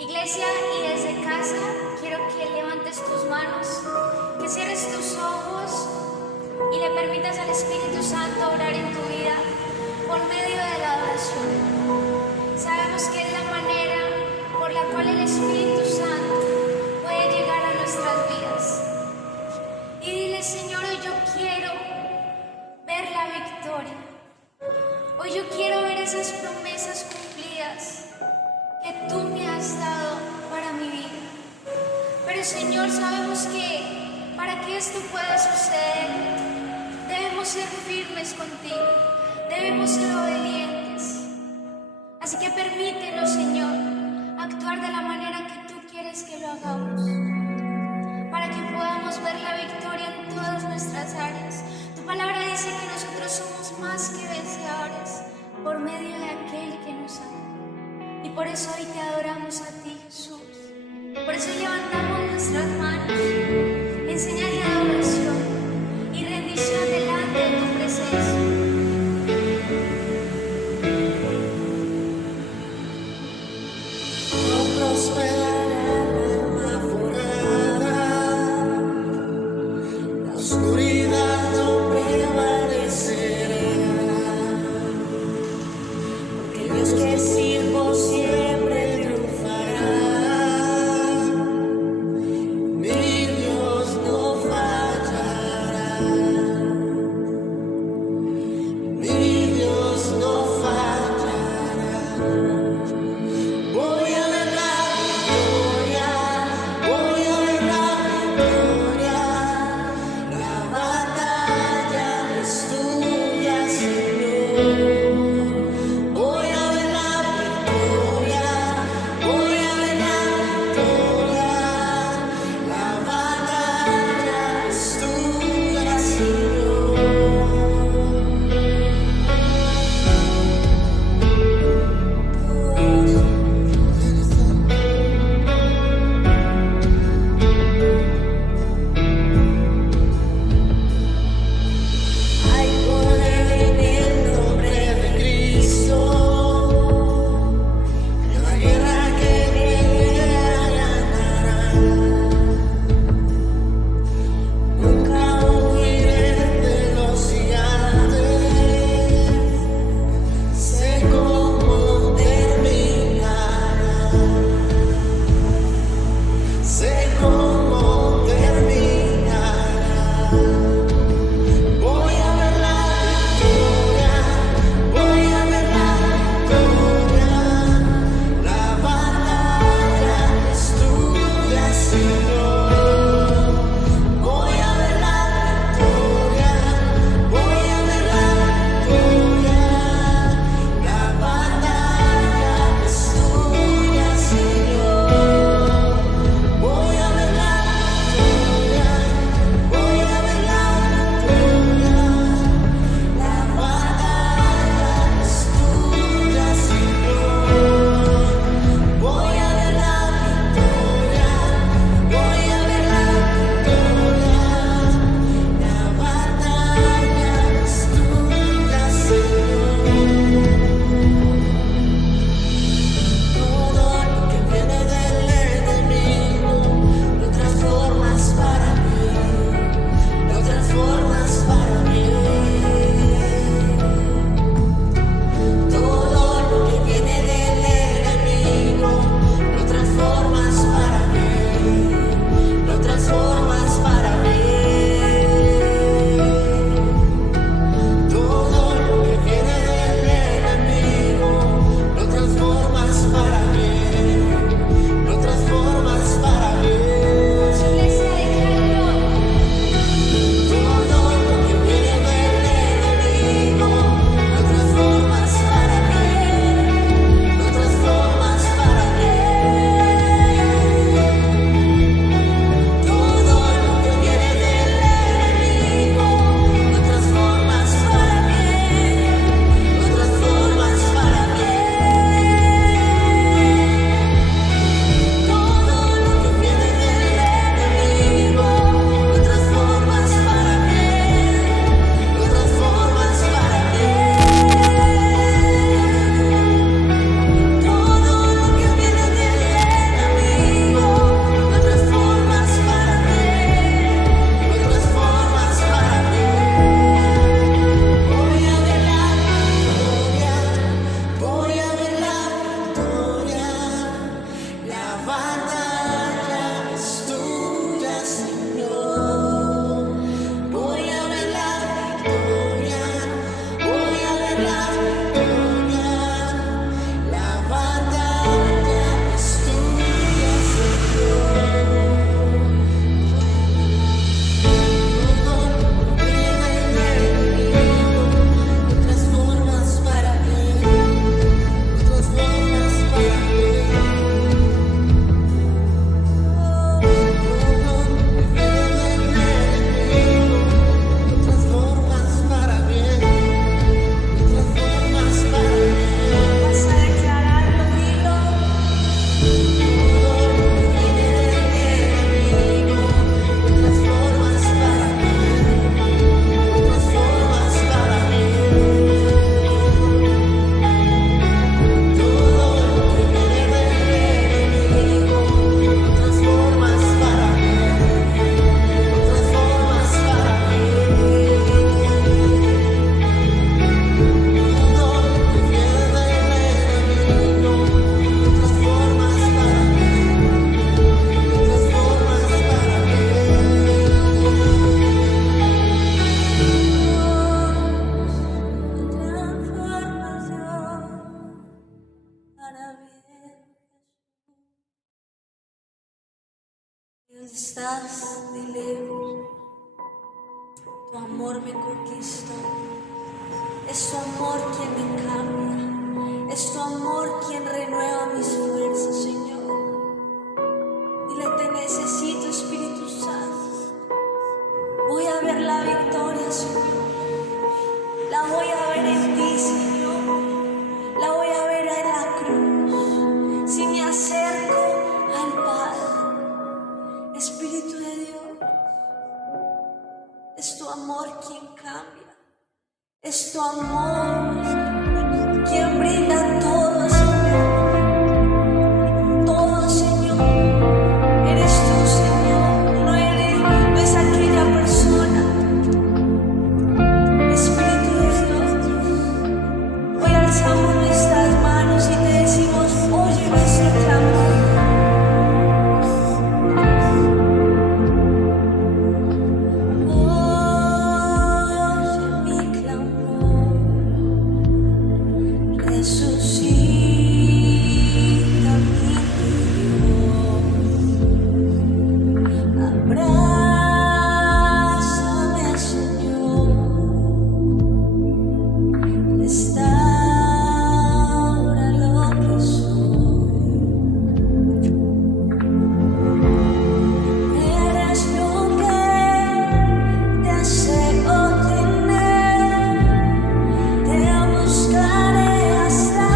Iglesia, y desde casa quiero que levantes tus manos, que cierres tus ojos y le permitas al Espíritu Santo obrar en tu vida por medio de la adoración. Sabemos que es la manera por la cual el Espíritu Santo puede llegar a nuestras vidas. Y dile: Señor, hoy yo quiero ver la victoria. Hoy yo quiero ver esas promesas cumplidas que tú me has dado para mi vida. Pero Señor, sabemos que para que esto pueda suceder, debemos ser firmes contigo, debemos ser obedientes. Así que permítenos, Señor, actuar de la manera que tú quieres que lo hagamos, para que podamos ver la victoria en todas nuestras áreas. Tu palabra dice que nosotros somos más que vencedores por medio de aquel que nos ama. Y por eso hoy te adoramos a ti, Jesús. Por eso levantamos nuestras manos en señal de adoración y rendición delante de tu presencia. No prosperará la forrada, la oscuridad no prevalecerá, porque el Dios que sirvo siempre triunfará. Mi Dios no fallará, mi Dios no fallará. Voy a ver la victoria, voy a ver la victoria. La batalla es tuya, Señor. Voy a ver la estás, dile, tu amor me conquistó. Es tu amor quien me cambia. Es tu amor quien renueva mis fuerzas, Señor. Dile, te necesito, Espíritu Santo. Voy a ver la victoria, Señor. La voy a ver en ti, Señor. La voy a ver en la cruz. Si me acerco al Padre, Espíritu de Dios, es tu amor quien cambia. Es tu amor quien brinda todo, Señor. Todo, Señor. Eres tú, Señor. No es aquella persona. Espíritu de Dios, hoy alzamos nuestras manos y te decimos, oye nuestro clamor. Buscaré hasta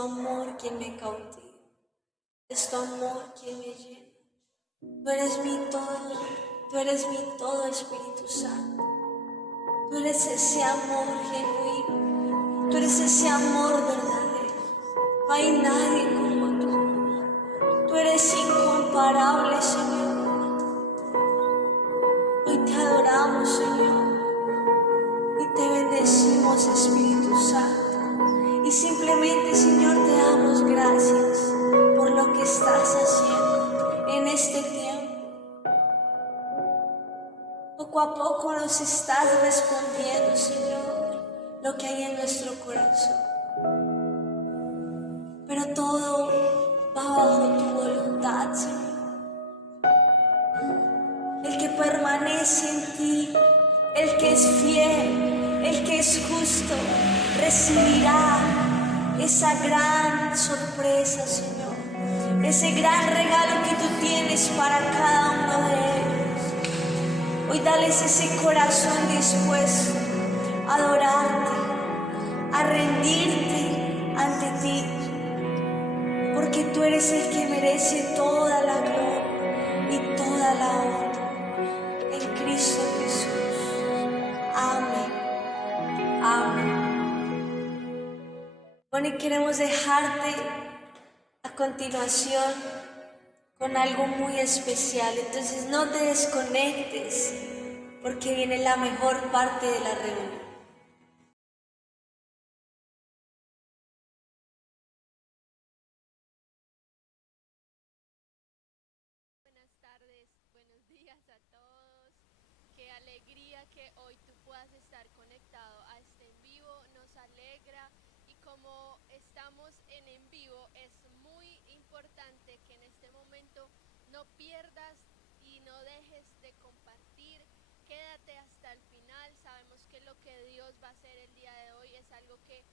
amor quien me cautiva, es tu amor quien me llena. Tú eres mi todo, Espíritu Santo. Tú eres ese amor genuino, tú eres ese amor verdadero. No hay nadie como tú. Tú eres incomparable, Señor. Hoy te adoramos, Señor, y te bendecimos, Espíritu Santo. Y simplemente, Señor, te damos gracias por lo que estás haciendo en este tiempo. Poco a poco nos estás respondiendo, Señor, lo que hay en nuestro corazón. Pero todo va bajo tu voluntad, Señor. El que permanece en ti, el que es fiel, el que es justo, recibirá esa gran sorpresa, Señor. Ese gran regalo que tú tienes para cada uno de ellos. Hoy dales ese corazón dispuesto a adorarte, a rendirte ante ti, porque tú eres el que merece toda la gloria y toda la honra. En Cristo Jesús. Amén. Amén. Bueno, y queremos dejarte a continuación con algo muy especial. Entonces no te desconectes, porque viene la mejor parte de la reunión. Buenas tardes, buenos días a todos. Qué alegría que hoy tú puedas estar conectado a este en vivo. Nos alegra, y como estamos en vivo, es muy importante que en este momento no pierdas y no dejes de compartir. Quédate hasta el final. Sabemos que lo que Dios va a hacer el día de hoy es algo que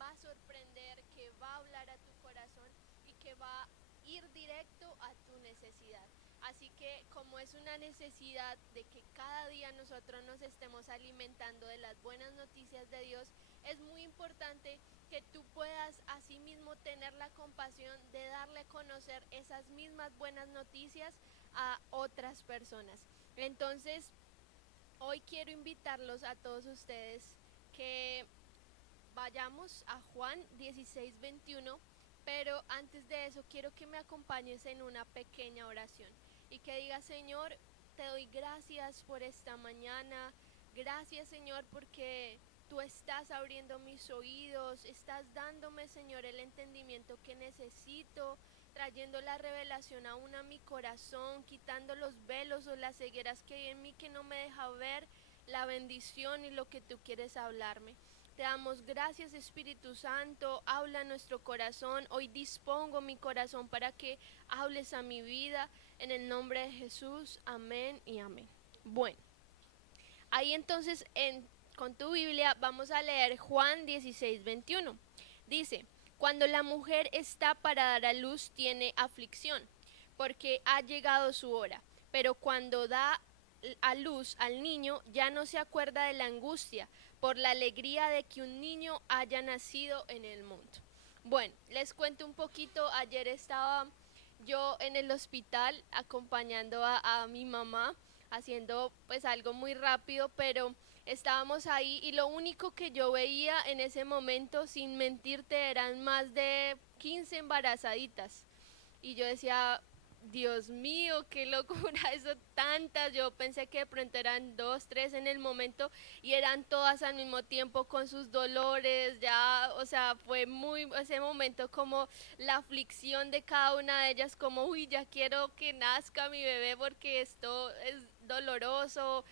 va a sorprender, que va a hablar a tu corazón y que va a ir directo a tu necesidad. Así que como es una necesidad de que cada día nosotros nos estemos alimentando de las buenas noticias de Dios, es muy importante que tú puedas asimismo tener la compasión de darle a conocer esas mismas buenas noticias a otras personas. Entonces, hoy quiero invitarlos a todos ustedes que vayamos a Juan 16:21, pero antes de eso quiero que me acompañes en una pequeña oración y que digas: Señor, te doy gracias por esta mañana, gracias, Señor, porque tú estás abriendo mis oídos, estás dándome, Señor, el entendimiento que necesito, trayendo la revelación aún a mi corazón, quitando los velos o las cegueras que hay en mí que no me deja ver la bendición y lo que tú quieres hablarme. Te damos gracias, Espíritu Santo, habla a nuestro corazón. Hoy dispongo mi corazón para que hables a mi vida, en el nombre de Jesús, amén y amén. Bueno, ahí entonces con tu Biblia vamos a leer Juan 16:21. Dice: cuando la mujer está para dar a luz tiene aflicción, porque ha llegado su hora, pero cuando da a luz al niño ya no se acuerda de la angustia por la alegría de que un niño haya nacido en el mundo. Bueno, les cuento un poquito. Ayer estaba yo en el hospital acompañando a mi mamá, haciendo pues algo muy rápido, pero estábamos ahí y lo único que yo veía en ese momento, sin mentirte, eran más de 15 embarazaditas. Y yo decía: Dios mío, qué locura, eso tantas. Yo pensé que de pronto eran 2, 3 en el momento, y eran todas al mismo tiempo con sus dolores, ya, o sea, fue muy ese momento como la aflicción de cada una de ellas, como: uy, ya quiero que nazca mi bebé porque esto es doloroso.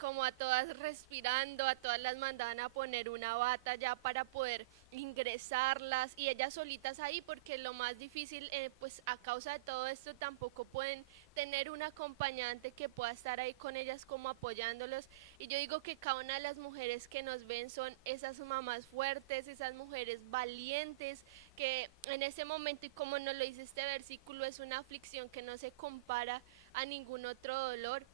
Como a todas respirando, a todas las mandaban a poner una bata ya para poder ingresarlas, y ellas solitas ahí, porque lo más difícil, pues a causa de todo esto tampoco pueden tener un acompañante que pueda estar ahí con ellas como apoyándolos. Y yo digo que cada una de las mujeres que nos ven son esas mamás fuertes, esas mujeres valientes, que en ese momento, y como nos lo dice este versículo, es una aflicción que no se compara a ningún otro dolor.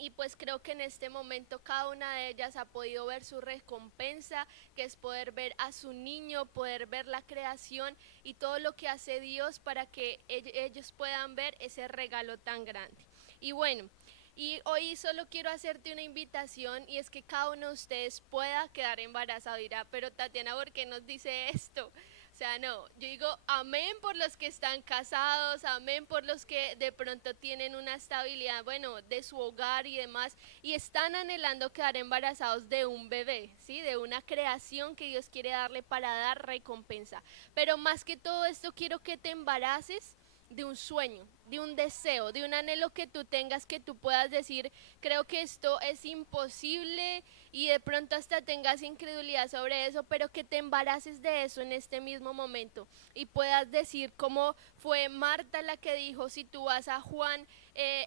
Y pues creo que en este momento cada una de ellas ha podido ver su recompensa, que es poder ver a su niño, poder ver la creación y todo lo que hace Dios para que ellos puedan ver ese regalo tan grande. Y bueno, y hoy solo quiero hacerte una invitación, y es que cada uno de ustedes pueda quedar embarazado. Dirá, pero Tatiana, ¿por qué nos dice esto? O sea, no, yo digo amén por los que están casados, amén por los que de pronto tienen una estabilidad, bueno, de su hogar y demás, y están anhelando quedar embarazados de un bebé, ¿sí? De una creación que Dios quiere darle para dar recompensa. Pero más que todo esto, quiero que te embaraces de un sueño, de un deseo, de un anhelo que tú tengas, que tú puedas decir, creo que esto es imposible, y de pronto hasta tengas incredulidad sobre eso, pero que te embaraces de eso en este mismo momento y puedas decir como fue Marta la que dijo, si tú vas a Juan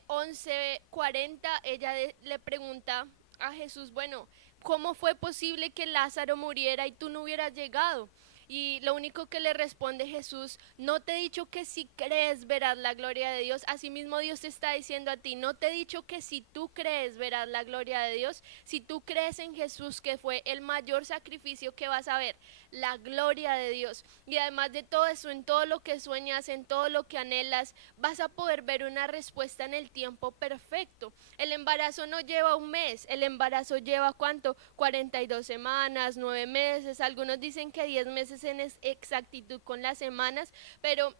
11:40, ella le pregunta a Jesús, bueno, ¿cómo fue posible que Lázaro muriera y tú no hubieras llegado? Y lo único que le responde Jesús, no te he dicho que si crees verás la gloria de Dios. Asimismo Dios te está diciendo a ti, no te he dicho que si tú crees verás la gloria de Dios. Si tú crees en Jesús, que fue el mayor sacrificio, que vas a ver la gloria de Dios. Y además de todo eso, en todo lo que sueñas, en todo lo que anhelas, vas a poder ver una respuesta en el tiempo perfecto. El embarazo no lleva un mes, el embarazo lleva ¿cuánto? 42 semanas, 9 meses, algunos dicen que 10 meses en exactitud con las semanas, pero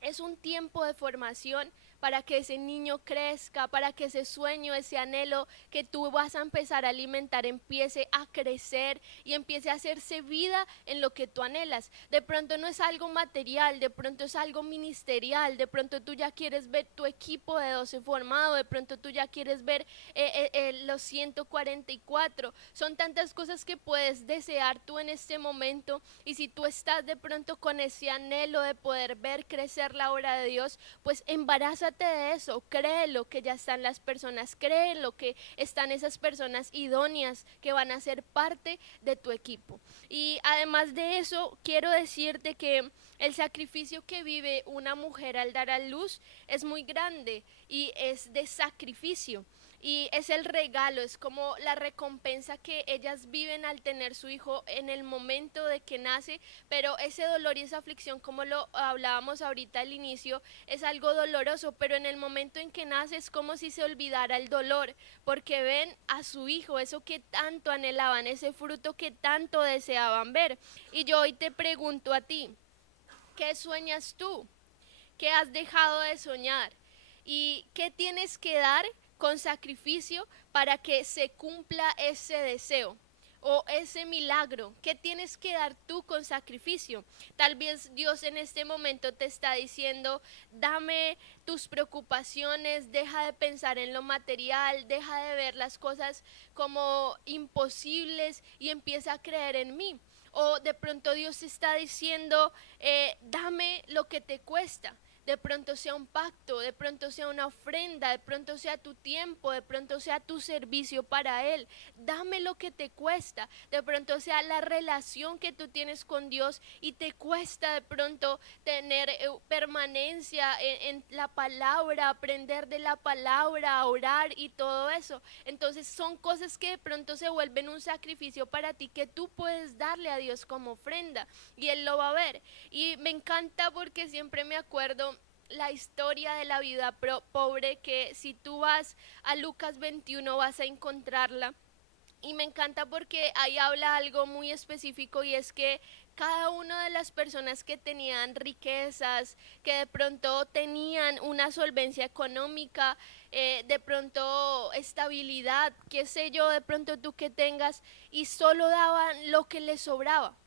es un tiempo de formación para que ese niño crezca, para que ese sueño, ese anhelo que tú vas a empezar a alimentar empiece a crecer y empiece a hacerse vida en lo que tú anhelas. De pronto no es algo material, de pronto es algo ministerial, de pronto tú ya quieres ver tu equipo de 12 formado, de pronto tú ya quieres ver los 144. Son tantas cosas que puedes desear tú en este momento, y si tú estás de pronto con ese anhelo de poder ver crecer la obra de Dios, pues embarázate de eso, créelo que ya están las personas, créelo que están esas personas idóneas que van a ser parte de tu equipo. Y además de eso, quiero decirte que el sacrificio que vive una mujer al dar a luz es muy grande y es de sacrificio. Y es el regalo, es como la recompensa que ellas viven al tener su hijo en el momento de que nace, pero ese dolor y esa aflicción, como lo hablábamos ahorita al inicio, es algo doloroso, pero en el momento en que nace es como si se olvidara el dolor, porque ven a su hijo, eso que tanto anhelaban, ese fruto que tanto deseaban ver. Y yo hoy te pregunto a ti, ¿qué sueñas tú? ¿Qué has dejado de soñar? ¿Y qué tienes que dar con sacrificio para que se cumpla ese deseo o ese milagro? ¿Qué tienes que dar tú con sacrificio? Tal vez Dios en este momento te está diciendo, dame tus preocupaciones, deja de pensar en lo material, deja de ver las cosas como imposibles y empieza a creer en mí. O de pronto Dios está diciendo, dame lo que te cuesta. De pronto sea un pacto, de pronto sea una ofrenda, de pronto sea tu tiempo, de pronto sea tu servicio para Él. Dame lo que te cuesta, de pronto sea la relación que tú tienes con Dios y te cuesta de pronto tener permanencia en la palabra, aprender de la palabra, orar y todo eso. Entonces son cosas que de pronto se vuelven un sacrificio para ti, que tú puedes darle a Dios como ofrenda y Él lo va a ver. Y me encanta porque siempre me acuerdo la historia de la vida pobre, que si tú vas a Lucas 21 vas a encontrarla. Y me encanta porque ahí habla algo muy específico, y es que cada una de las personas que tenían riquezas, que de pronto tenían una solvencia económica, de pronto estabilidad, qué sé yo, de pronto tú que tengas, y solo daban lo que les sobraba.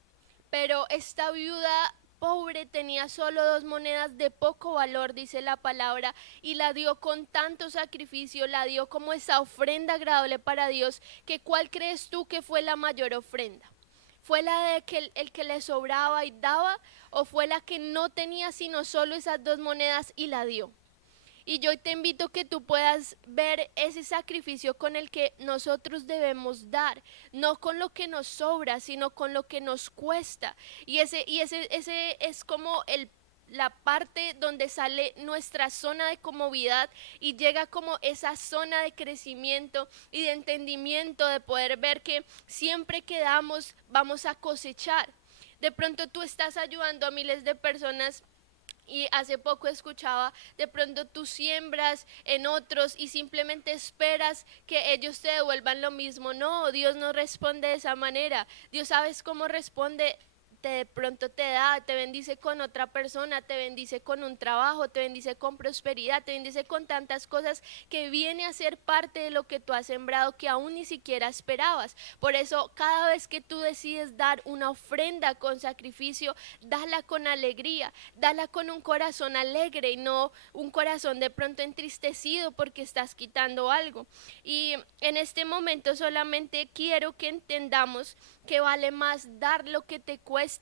Pero esta viuda pobre tenía solo 2 monedas de poco valor, dice la palabra, y la dio con tanto sacrificio, la dio como esa ofrenda agradable para Dios, que ¿cuál crees tú que fue la mayor ofrenda? ¿Fue la de que el que le sobraba y daba, o fue la que no tenía sino solo esas 2 monedas y la dio? Y yo te invito a que tú puedas ver ese sacrificio con el que nosotros debemos dar, no con lo que nos sobra, sino con lo que nos cuesta. Y ese es como la parte donde sale nuestra zona de comodidad y llega como esa zona de crecimiento y de entendimiento, de poder ver que siempre que damos vamos a cosechar. De pronto tú estás ayudando a miles de personas y hace poco escuchaba, de pronto tú siembras en otros y simplemente esperas que ellos te devuelvan lo mismo. No, Dios no responde de esa manera. Dios, ¿sabes cómo responde? De pronto te da, te bendice con otra persona, te bendice con un trabajo, te bendice con prosperidad, te bendice con tantas cosas que viene a ser parte de lo que tú has sembrado que aún ni siquiera esperabas. Por eso cada vez que tú decides dar una ofrenda con sacrificio, dala con alegría, dala con un corazón alegre y no un corazón de pronto entristecido porque estás quitando algo. Y en este momento solamente quiero que entendamos que vale más dar lo que te cuesta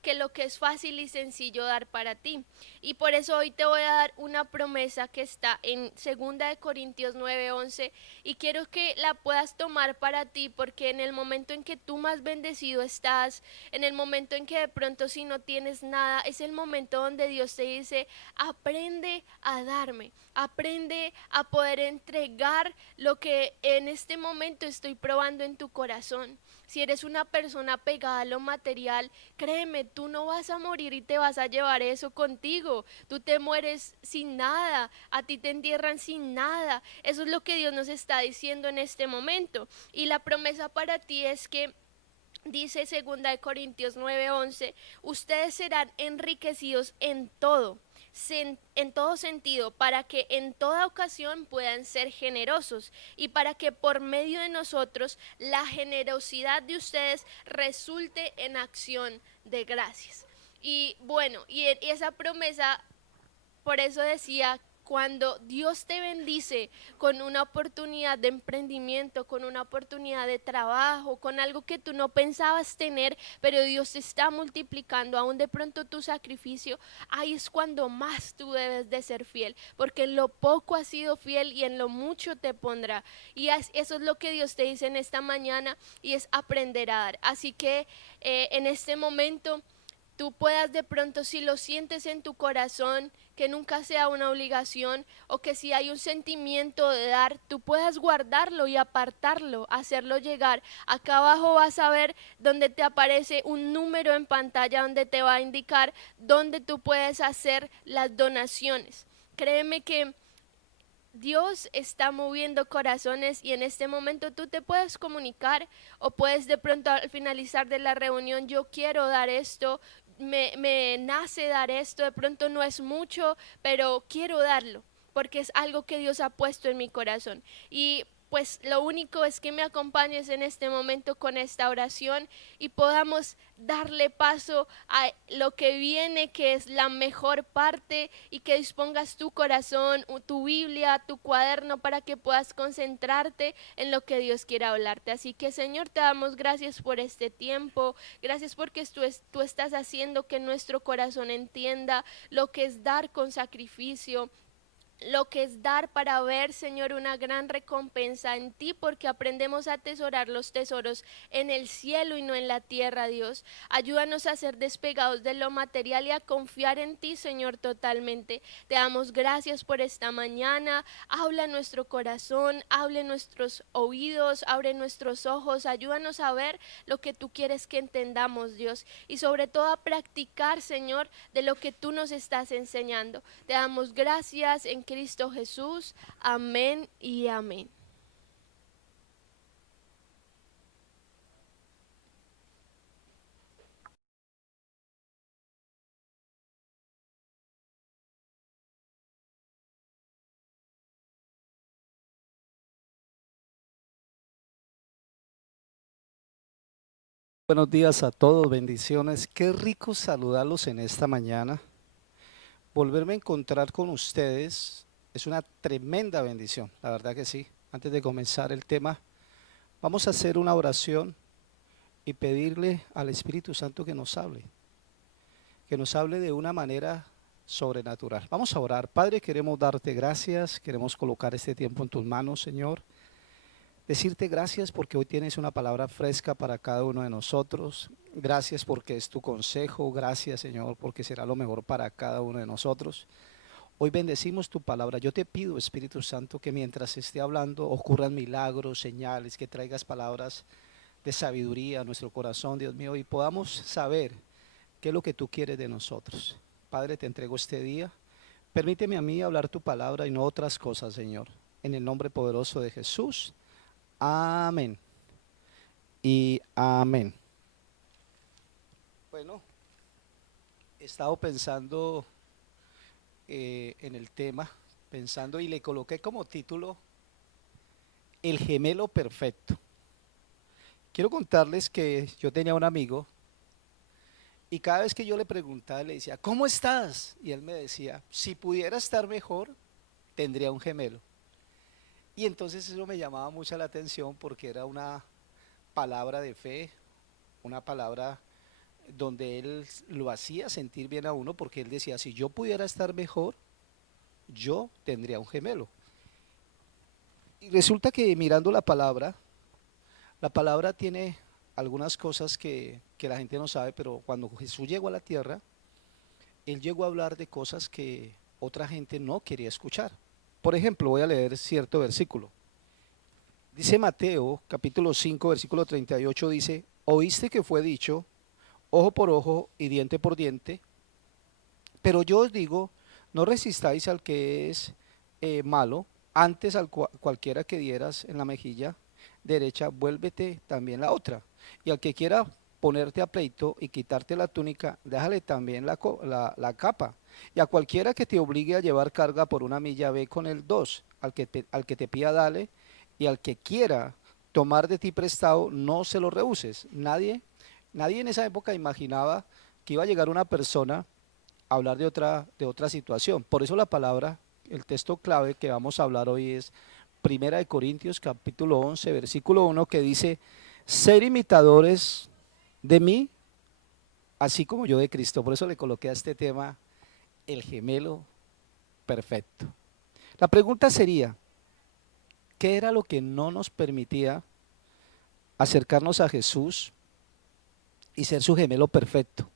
que lo que es fácil y sencillo dar para ti. Y por eso hoy te voy a dar una promesa que está en 2 Corintios 9:11 y quiero que la puedas tomar para ti, porque en el momento en que tú más bendecido estás, en el momento en que de pronto si no tienes nada, es el momento donde Dios te dice: aprende a darme, aprende a poder entregar lo que en este momento estoy probando en tu corazón. Si eres una persona pegada a lo material, créeme, tú no vas a morir y te vas a llevar eso contigo. Tú te mueres sin nada, a ti te entierran sin nada. Eso es lo que Dios nos está diciendo en este momento. Y la promesa para ti es que dice 2 Corintios 9:11, ustedes serán enriquecidos en todo sentido, para que en toda ocasión puedan ser generosos y para que por medio de nosotros la generosidad de ustedes resulte en acción de gracias. Y bueno, y esa promesa, por eso decía, cuando Dios te bendice con una oportunidad de emprendimiento, con una oportunidad de trabajo, con algo que tú no pensabas tener, pero Dios te está multiplicando aún de pronto tu sacrificio, ahí es cuando más tú debes de ser fiel, porque en lo poco has sido fiel y en lo mucho te pondrá. Y eso es lo que Dios te dice en esta mañana, y es aprender a dar. Así que en este momento tú puedas de pronto, si lo sientes en tu corazón, que nunca sea una obligación, o que si hay un sentimiento de dar, tú puedas guardarlo y apartarlo, hacerlo llegar. Acá abajo vas a ver donde te aparece un número en pantalla donde te va a indicar dónde tú puedes hacer las donaciones. Créeme que Dios está moviendo corazones y en este momento tú te puedes comunicar, o puedes de pronto al finalizar de la reunión: yo quiero dar esto, me nace dar esto, de pronto no es mucho, pero quiero darlo, porque es algo que Dios ha puesto en mi corazón. Y pues lo único es que me acompañes en este momento con esta oración y podamos darle paso a lo que viene, que es la mejor parte, y que dispongas tu corazón, tu Biblia, tu cuaderno, para que puedas concentrarte en lo que Dios quiere hablarte. Así que, Señor, te damos gracias por este tiempo, gracias porque tú estás haciendo que nuestro corazón entienda lo que es dar con sacrificio, lo que es dar para ver, Señor, una gran recompensa en ti, porque aprendemos a atesorar los tesoros en el cielo y no en la tierra, Dios. Ayúdanos a ser despegados de lo material y a confiar en ti, Señor, totalmente. Te damos gracias por esta mañana. Habla nuestro corazón, hable nuestros oídos, abre nuestros ojos, ayúdanos a ver lo que tú quieres que entendamos, Dios, y sobre todo a practicar, Señor, de lo que tú nos estás enseñando. Te damos gracias en Cristo Jesús. Amén y amén. Buenos días a todos, bendiciones. Qué rico saludarlos en esta mañana. Volverme a encontrar con ustedes es una tremenda bendición, la verdad que sí. Antes de comenzar el tema, vamos a hacer una oración y pedirle al Espíritu Santo que nos hable de una manera sobrenatural. Vamos a orar. Padre, queremos darte gracias, queremos colocar este tiempo en tus manos, Señor. decirte gracias porque hoy tienes una palabra fresca para cada uno de nosotros. Gracias porque es tu consejo. Gracias, Señor, porque será lo mejor para cada uno de nosotros. Hoy bendecimos tu palabra. Yo te pido, Espíritu Santo, que mientras esté hablando ocurran milagros, señales, que traigas palabras de sabiduría a nuestro corazón, Dios mío, y podamos saber qué es lo que tú quieres de nosotros. Padre, te entrego este día. Permíteme a mí hablar tu palabra y no otras cosas, Señor. En el nombre poderoso de Jesús. Amén. Y amén. Bueno, he estado pensando en el tema, pensando y le coloqué como título El gemelo perfecto. Quiero contarles que yo tenía un amigo y cada vez que yo le preguntaba, le decía, ¿cómo estás? Y él me decía, si pudiera estar mejor, tendría un gemelo. Y entonces eso me llamaba mucho la atención porque era una palabra de fe, una palabra donde él lo hacía sentir bien a uno porque él decía, si yo pudiera estar mejor, yo tendría un gemelo. Y resulta que mirando la palabra tiene algunas cosas que la gente no sabe, pero cuando Jesús llegó a la tierra, él llegó a hablar de cosas que otra gente no quería escuchar. Por ejemplo, voy a leer cierto versículo. Dice Mateo, capítulo 5, versículo 38, dice, oíste que fue dicho, ojo por ojo y diente por diente, pero yo os digo, no resistáis al que es malo, antes al cualquiera que dieras en la mejilla derecha, vuélvete también la otra. Y al que quiera ponerte a pleito y quitarte la túnica, déjale también la capa. Y a cualquiera que te obligue a llevar carga por una milla, ve con el dos. Al que te pida, dale. Y al que quiera tomar de ti prestado, no se lo rehuses. Nadie en esa época imaginaba que iba a llegar una persona a hablar de otra situación. Por eso la palabra, el texto clave que vamos a hablar hoy es Primera de Corintios capítulo 11, versículo 1, que dice, ser imitadores de mí, así como yo de Cristo. Por eso le coloqué a este tema el gemelo perfecto. La pregunta sería, ¿qué era lo que no nos permitía acercarnos a Jesús y ser su gemelo perfecto?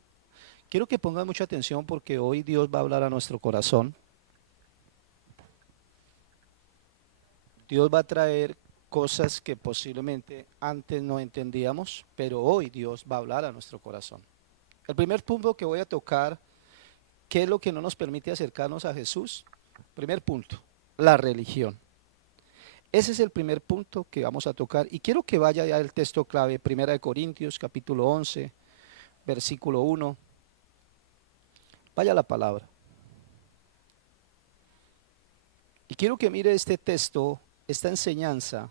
Quiero que pongan mucha atención porque hoy Dios va a hablar a nuestro corazón. Dios va a traer cosas que posiblemente antes no entendíamos, pero hoy Dios va a hablar a nuestro corazón. El primer punto que voy a tocar, ¿qué es lo que no nos permite acercarnos a Jesús? Primer punto, la religión. Ese es el primer punto que vamos a tocar y quiero que vaya ya el texto clave, Primera de Corintios capítulo 11, versículo 1. Vaya la palabra. Y quiero que mire este texto, esta enseñanza.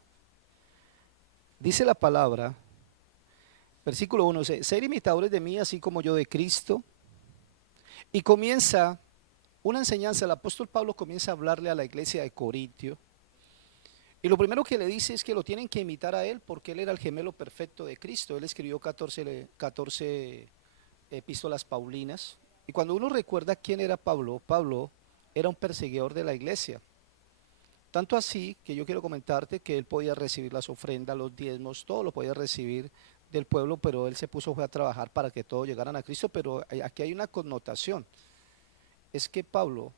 Dice la palabra, versículo 1, ser imitadores de mí, así como yo de Cristo. Y comienza una enseñanza, el apóstol Pablo comienza a hablarle a la iglesia de Corintio. Y lo primero que le dice es que lo tienen que imitar a él porque él era el gemelo perfecto de Cristo. Él escribió 14 epístolas paulinas. Y cuando uno recuerda quién era Pablo, Pablo era un perseguidor de la iglesia. Tanto así que yo quiero comentarte que él podía recibir las ofrendas, los diezmos, todo lo podía recibir del pueblo, pero él se puso a trabajar para que todos llegaran a Cristo. Pero aquí hay una connotación, es que Pablo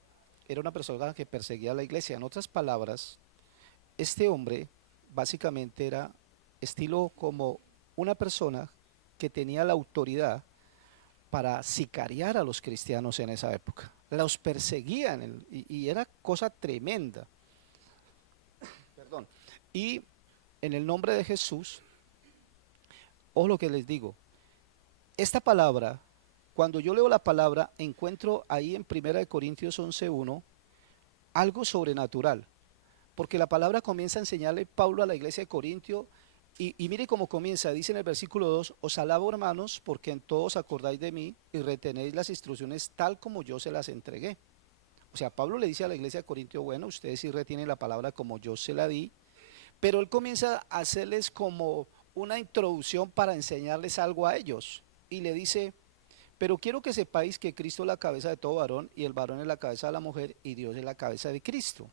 era una persona que perseguía a la iglesia. En otras palabras, este hombre básicamente era estilo como una persona que tenía la autoridad para sicariar a los cristianos en esa época. Los perseguían y era cosa tremenda. Perdón. Y en el nombre de Jesús, ojo lo que les digo, esta palabra, cuando yo leo la palabra, encuentro ahí en 1 Corintios 11:1 algo sobrenatural, porque la palabra comienza a enseñarle Pablo a la iglesia de Corintio, y mire cómo comienza, dice en el versículo 2, os alabo hermanos, porque en todos acordáis de mí y retenéis las instrucciones tal como yo se las entregué. O sea, Pablo le dice a la iglesia de Corintio, bueno, ustedes sí retienen la palabra como yo se la di, pero él comienza a hacerles como una introducción para enseñarles algo a ellos, y le dice, pero quiero que sepáis que Cristo es la cabeza de todo varón, y el varón es la cabeza de la mujer, y Dios es la cabeza de Cristo.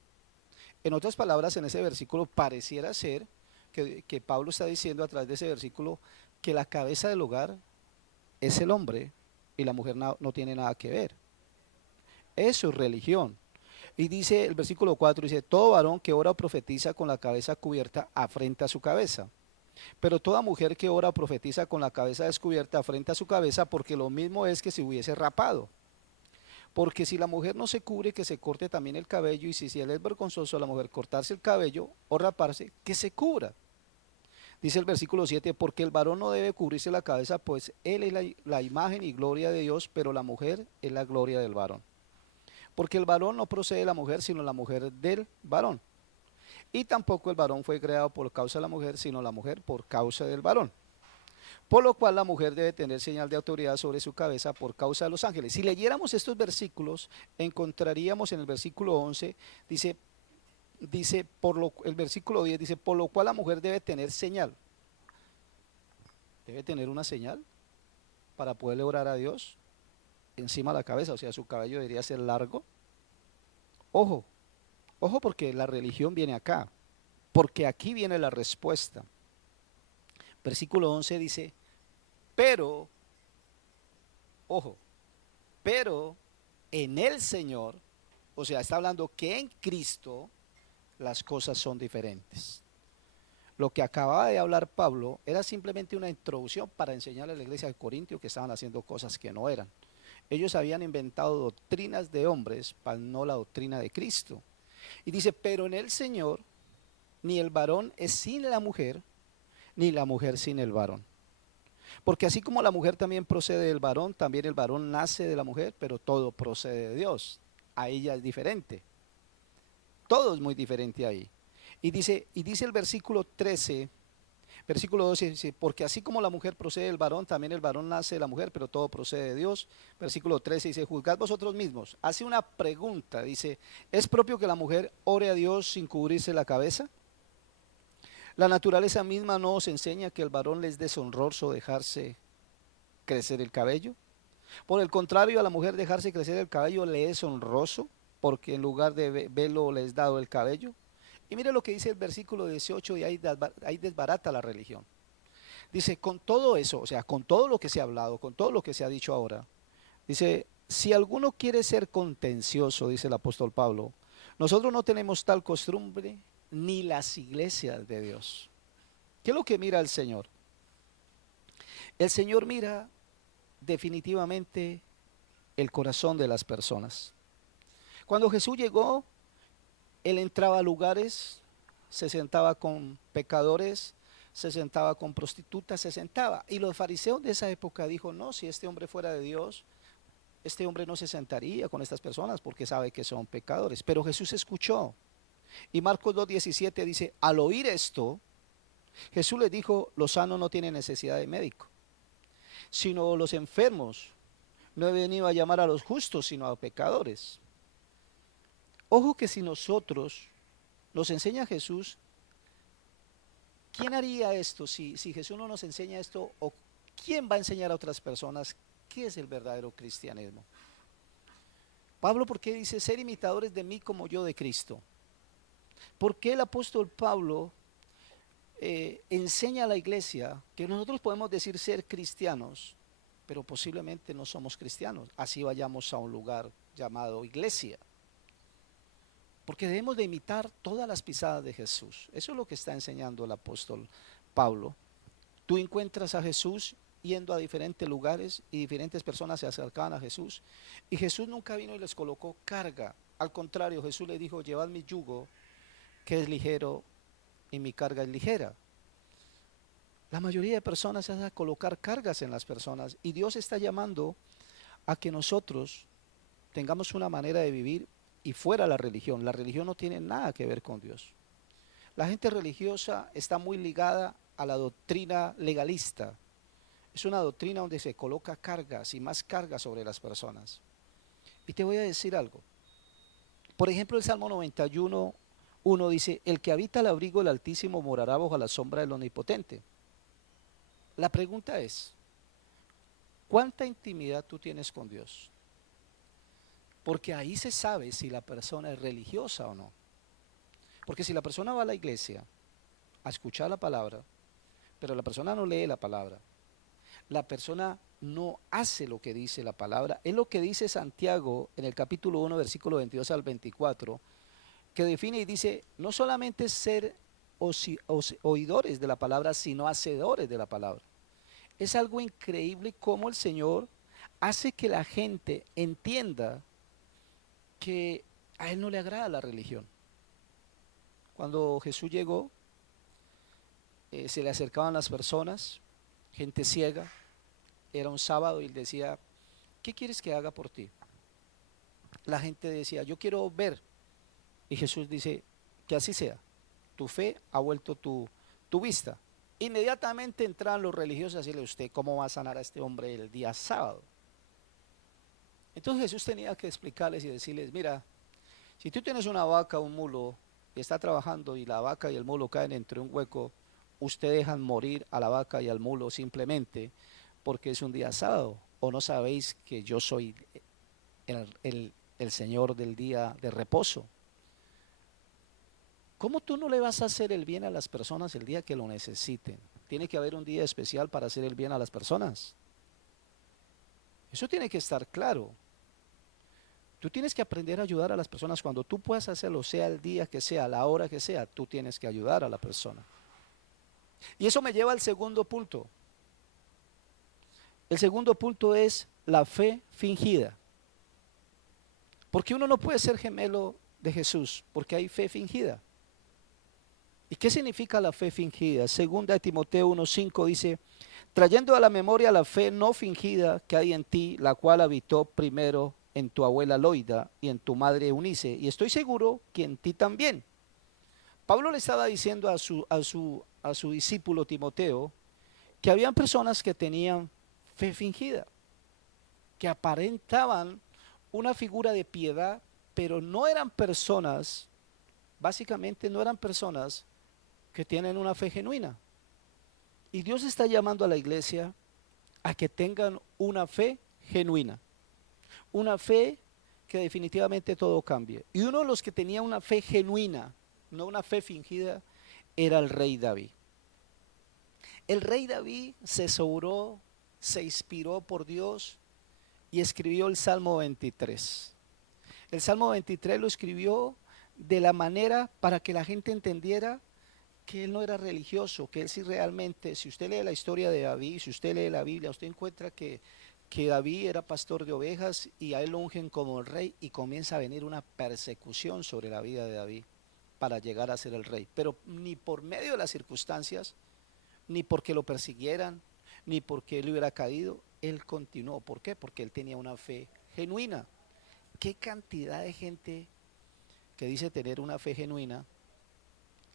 En otras palabras, en ese versículo pareciera ser que Pablo está diciendo a través de ese versículo que la cabeza del hogar es el hombre y la mujer no tiene nada que ver. Eso es religión. Y dice el versículo 4, dice, todo varón que ora o profetiza con la cabeza cubierta afrenta su cabeza. Pero toda mujer que ora o profetiza con la cabeza descubierta afrenta su cabeza, porque lo mismo es que si hubiese rapado. Porque si la mujer no se cubre, que se corte también el cabello, y si él es vergonzoso a la mujer cortarse el cabello o raparse, que se cubra. Dice el versículo 7, porque el varón no debe cubrirse la cabeza, pues él es la imagen y gloria de Dios, pero la mujer es la gloria del varón. Porque el varón no procede de la mujer, sino la mujer del varón. Y tampoco el varón fue creado por causa de la mujer, sino la mujer por causa del varón. Por lo cual la mujer debe tener señal de autoridad sobre su cabeza por causa de los ángeles. Si leyéramos estos versículos, encontraríamos en el versículo 11, dice el versículo 10 dice, por lo cual la mujer debe tener señal. Debe tener una señal para poderle orar a Dios encima de la cabeza, o sea, su cabello debería ser largo. Ojo, ojo, porque la religión viene acá, porque aquí viene la respuesta. Versículo 11 dice, pero, ojo, pero en el Señor, o sea, está hablando que en Cristo las cosas son diferentes. Lo que acababa de hablar Pablo era simplemente una introducción para enseñarle a la iglesia de Corintio que estaban haciendo cosas que no eran. Ellos habían inventado doctrinas de hombres, para no la doctrina de Cristo. Y dice, pero en el Señor, ni el varón es sin la mujer, ni la mujer sin el varón. Porque así como la mujer también procede del varón, también el varón nace de la mujer, pero todo procede de Dios. A ella es diferente. Todo es muy diferente ahí. Y dice el versículo 13, versículo 12, dice, porque así como la mujer procede del varón, también el varón nace de la mujer, pero todo procede de Dios. Versículo 13 dice, juzgad vosotros mismos. Hace una pregunta, dice, ¿es propio que la mujer ore a Dios sin cubrirse la cabeza? La naturaleza misma no os enseña que el varón le es deshonroso dejarse crecer el cabello. Por el contrario, a la mujer dejarse crecer el cabello le es honroso, porque en lugar de velo le es dado el cabello. Y mire lo que dice el versículo 18, y ahí desbarata la religión. Dice, con todo eso, o sea, con todo lo que se ha hablado, con todo lo que se ha dicho ahora, dice, si alguno quiere ser contencioso, dice el apóstol Pablo, nosotros no tenemos tal costumbre, ni las iglesias de Dios. ¿Qué es lo que mira el Señor? El Señor mira definitivamente el corazón de las personas. Cuando Jesús llegó, Él entraba a lugares, se sentaba con pecadores, se sentaba con prostitutas, se sentaba. Y los fariseos de esa época dijo, no, si este hombre fuera de Dios, este hombre no se sentaría con estas personas porque sabe que son pecadores. Pero Jesús escuchó. Y Marcos 2:17 dice, al oír esto, Jesús les dijo, los sanos no tienen necesidad de médico, sino los enfermos. No he venido a llamar a los justos, sino a pecadores. Ojo que si nosotros nos enseña Jesús, ¿quién haría esto si Jesús no nos enseña esto? ¿O quién va a enseñar a otras personas qué es el verdadero cristianismo? Pablo, ¿por qué dice ser imitadores de mí como yo de Cristo? ¿Por qué el apóstol Pablo enseña a la iglesia que nosotros podemos decir ser cristianos, pero posiblemente no somos cristianos? Así vayamos a un lugar llamado iglesia. Porque debemos de imitar todas las pisadas de Jesús. Eso es lo que está enseñando el apóstol Pablo. Tú encuentras a Jesús yendo a diferentes lugares y diferentes personas se acercaban a Jesús. Y Jesús nunca vino y les colocó carga. Al contrario, Jesús le dijo, llevad mi yugo, que es ligero, y mi carga es ligera. La mayoría de personas se hace a colocar cargas en las personas. Y Dios está llamando a que nosotros tengamos una manera de vivir y fuera la religión. La religión no tiene nada que ver con Dios. La gente religiosa está muy ligada a la doctrina legalista. Es una doctrina donde se coloca cargas y más cargas sobre las personas. Y te voy a decir algo. Por ejemplo, el Salmo 91:1 dice, el que habita al abrigo del Altísimo morará bajo la sombra del Omnipotente. La pregunta es, ¿cuánta intimidad tú tienes con Dios? Porque ahí se sabe si la persona es religiosa o no. Porque si la persona va a la iglesia, a escuchar la palabra, pero la persona no lee la palabra. La persona no hace lo que dice la palabra. Es lo que dice Santiago en el capítulo 1, versículo 22 al 24, que define y dice, no solamente ser oidores de la palabra, sino hacedores de la palabra. Es algo increíble cómo el Señor hace que la gente entienda que a Él no le agrada la religión. Cuando Jesús llegó, se le acercaban las personas, gente ciega, era un sábado y él decía, ¿qué quieres que haga por ti? La gente decía, yo quiero ver. Y Jesús dice, que así sea, tu fe ha vuelto tu vista. Inmediatamente entraban los religiosos a decirle, ¿usted cómo va a sanar a este hombre el día sábado? Entonces Jesús tenía que explicarles y decirles, mira, si tú tienes una vaca o un mulo y está trabajando y la vaca y el mulo caen entre un hueco, usted dejan morir a la vaca y al mulo simplemente porque es un día sábado, o no sabéis que yo soy el Señor del día de reposo. ¿Cómo tú no le vas a hacer el bien a las personas el día que lo necesiten? Tiene que haber un día especial para hacer el bien a las personas. Eso tiene que estar claro. Tú tienes que aprender a ayudar a las personas cuando tú puedas hacerlo, sea el día que sea, la hora que sea, tú tienes que ayudar a la persona. Y eso me lleva al segundo punto. El segundo punto es la fe fingida. Porque uno no puede ser gemelo de Jesús, porque hay fe fingida. ¿Y qué significa la fe fingida? Segunda de Timoteo 1:5 dice, trayendo a la memoria la fe no fingida que hay en ti, la cual habitó primero en tu abuela Loida y en tu madre Eunice, y estoy seguro que en ti también. Pablo le estaba diciendo a su discípulo Timoteo que habían personas que tenían fe fingida, que aparentaban una figura de piedad, pero no eran personas, básicamente no eran personas que tienen una fe genuina. Y Dios está llamando a la iglesia a que tengan una fe genuina, una fe que definitivamente todo cambie. Y uno de los que tenía una fe genuina, no una fe fingida, era el rey David. El rey David se sobró, se inspiró por Dios y escribió el Salmo 23. El Salmo 23 lo escribió de la manera para que la gente entendiera que él no era religioso, que él sí realmente, si usted lee la historia de David, si usted lee la Biblia, usted encuentra que David era pastor de ovejas y a él lo ungen como el rey y comienza a venir una persecución sobre la vida de David para llegar a ser el rey. Pero ni por medio de las circunstancias, ni porque lo persiguieran, ni porque él hubiera caído, él continuó. ¿Por qué? Porque él tenía una fe genuina. ¿Qué cantidad de gente que dice tener una fe genuina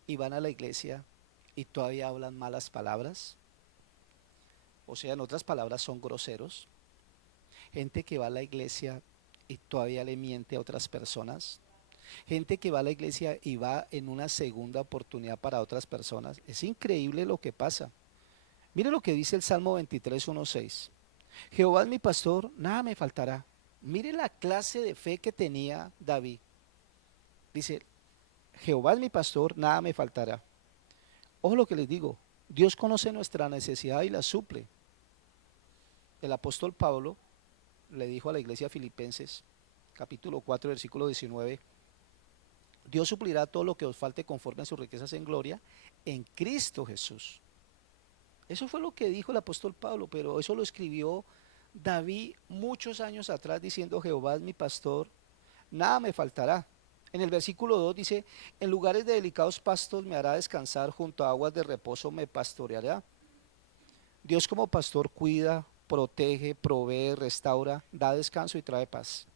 y van a la iglesia y todavía hablan malas palabras? O sea, en otras palabras, son groseros. Gente que va a la iglesia y todavía le miente a otras personas. Gente que va a la iglesia y va en una segunda oportunidad para otras personas. Es increíble lo que pasa. Mire lo que dice el Salmo 23, 1:6. Jehová es mi pastor, nada me faltará. Mire la clase de fe que tenía David. Dice, Jehová es mi pastor, nada me faltará. Ojo lo que les digo, Dios conoce nuestra necesidad y la suple. El apóstol Pablo le dijo a la iglesia Filipenses, capítulo 4, versículo 19, Dios suplirá todo lo que os falte conforme a sus riquezas en gloria en Cristo Jesús. Eso fue lo que dijo el apóstol Pablo, pero eso lo escribió David muchos años atrás diciendo, Jehová es mi pastor, nada me faltará. En el versículo 2 dice, en lugares de delicados pastos me hará descansar, junto a aguas de reposo me pastoreará. Dios como pastor cuida, protege, provee, restaura, da descanso y trae paz.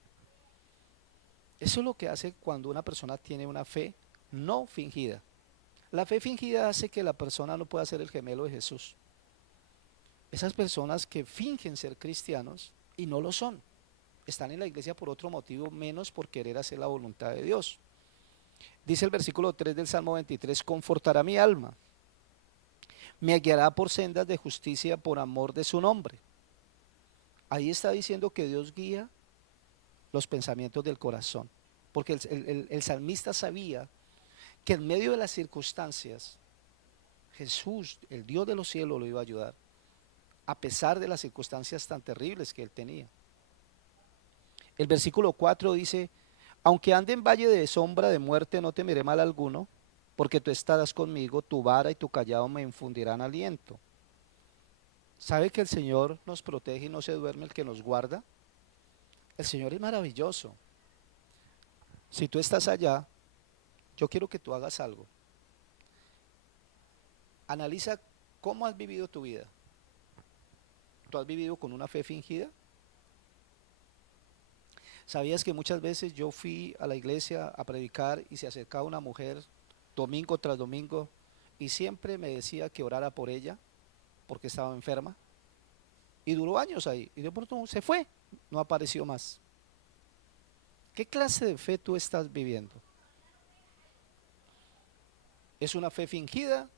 Eso es lo que hace cuando una persona tiene una fe no fingida. La fe fingida hace que la persona no pueda ser el gemelo de Jesús. Esas personas que fingen ser cristianos y no lo son, están en la iglesia por otro motivo menos por querer hacer la voluntad de Dios. Dice el versículo 3 del Salmo 23, confortará mi alma, me guiará por sendas de justicia por amor de su nombre. Ahí está diciendo que Dios guía los pensamientos del corazón, porque el salmista sabía que en medio de las circunstancias Jesús, el Dios de los cielos, lo iba a ayudar, a pesar de las circunstancias tan terribles que él tenía. El versículo 4 dice: aunque ande en valle de sombra de muerte, no temeré mal alguno, porque tú estarás conmigo, tu vara y tu callado me infundirán aliento. ¿Sabe que el Señor nos protege y no se duerme el que nos guarda? El Señor es maravilloso. Si tú estás allá, yo quiero que tú hagas algo. Analiza cómo has vivido tu vida. ¿Tú has vivido con una fe fingida? ¿Sabías que muchas veces yo fui a la iglesia a predicar y se acercaba una mujer domingo tras domingo y siempre me decía que orara por ella porque estaba enferma? Y duró años ahí y de pronto se fue, no apareció más. ¿Qué clase de fe tú estás viviendo? ¿Es una fe fingida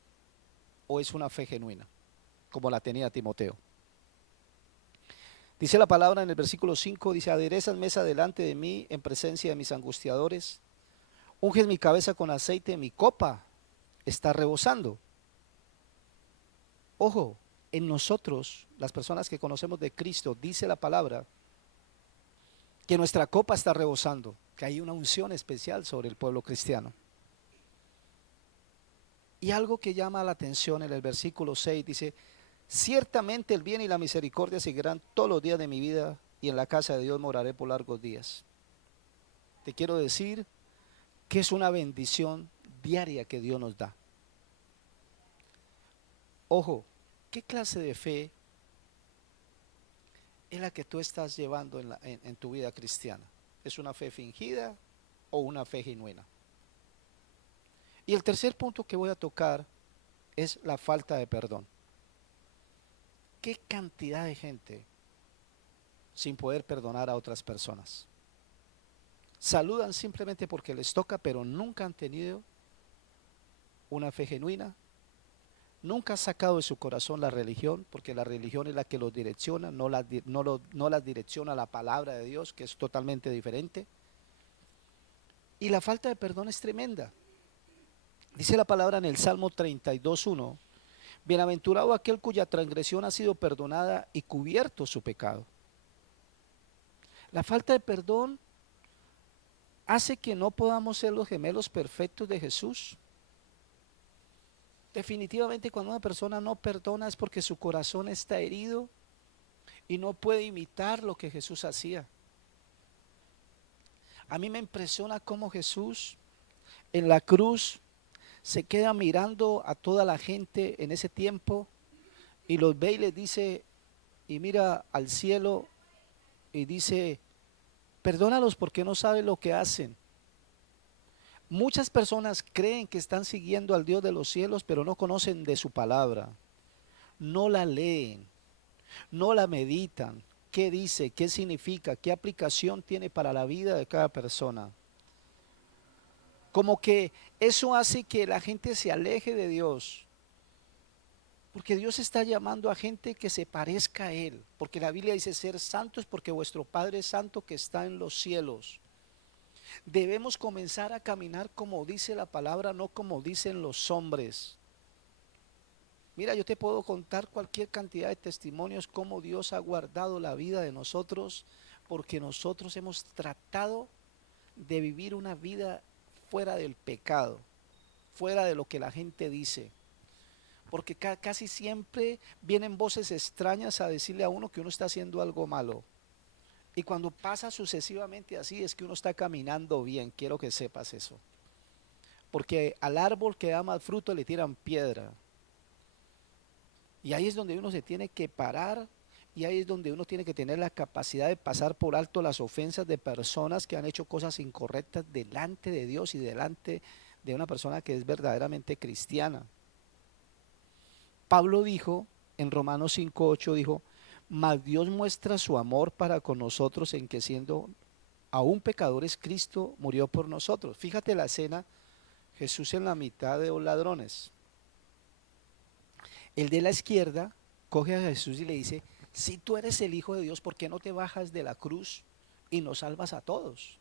o es una fe genuina, como la tenía Timoteo? Dice la palabra en el versículo 5, dice: aderezas mesa delante de mí en presencia de mis angustiadores, unges mi cabeza con aceite, mi copa está rebosando. Ojo, en nosotros, las personas que conocemos de Cristo, dice la palabra que nuestra copa está rebosando, que hay una unción especial sobre el pueblo cristiano. Y algo que llama la atención en el versículo 6 dice: ciertamente el bien y la misericordia seguirán todos los días de mi vida, y en la casa de Dios moraré por largos días. Te quiero decir que es una bendición diaria que Dios nos da. Ojo, ¿qué clase de fe es la que tú estás llevando en tu vida cristiana? ¿Es una fe fingida o una fe genuina? Y el tercer punto que voy a tocar es la falta de perdón. ¿Qué cantidad de gente sin poder perdonar a otras personas? Saludan simplemente porque les toca, pero nunca han tenido una fe genuina. Nunca han sacado de su corazón la religión, porque la religión es la que los direcciona, no las direcciona la palabra de Dios, que es totalmente diferente. Y la falta de perdón es tremenda. Dice la palabra en el Salmo 32:1: bienaventurado aquel cuya transgresión ha sido perdonada y cubierto su pecado. La falta de perdón hace que no podamos ser los gemelos perfectos de Jesús. Definitivamente, cuando una persona no perdona es porque su corazón está herido y no puede imitar lo que Jesús hacía. A mí me impresiona cómo Jesús en la cruz se queda mirando a toda la gente en ese tiempo y los ve y les dice, y mira al cielo y dice: perdónalos porque no saben lo que hacen. Muchas personas creen que están siguiendo al Dios de los cielos, pero no conocen de su palabra, no la leen, no la meditan. ¿Qué dice? ¿Qué significa? ¿Qué aplicación tiene para la vida de cada persona? Como que eso hace que la gente se aleje de Dios, porque Dios está llamando a gente que se parezca a Él, porque la Biblia dice: ser santos porque vuestro Padre es santo que está en los cielos. Debemos comenzar a caminar como dice la palabra, no como dicen los hombres. Mira, yo te puedo contar cualquier cantidad de testimonios cómo Dios ha guardado la vida de nosotros, porque nosotros hemos tratado de vivir una vida fuera del pecado, fuera de lo que la gente dice, porque casi siempre vienen voces extrañas a decirle a uno que uno está haciendo algo malo, y cuando pasa sucesivamente así es que uno está caminando bien. Quiero que sepas eso, porque al árbol que da más fruto le tiran piedra, y ahí es donde uno se tiene que parar, y ahí es donde uno tiene que tener la capacidad de pasar por alto las ofensas de personas que han hecho cosas incorrectas delante de Dios y delante de una persona que es verdaderamente cristiana. Pablo dijo en Romanos 5:8, dijo: mas Dios muestra su amor para con nosotros en que siendo aún pecadores, Cristo murió por nosotros. Fíjate la escena: Jesús en la mitad de los ladrones. El de la izquierda coge a Jesús y le dice: si tú eres el Hijo de Dios, ¿por qué no te bajas de la cruz y nos salvas a todos?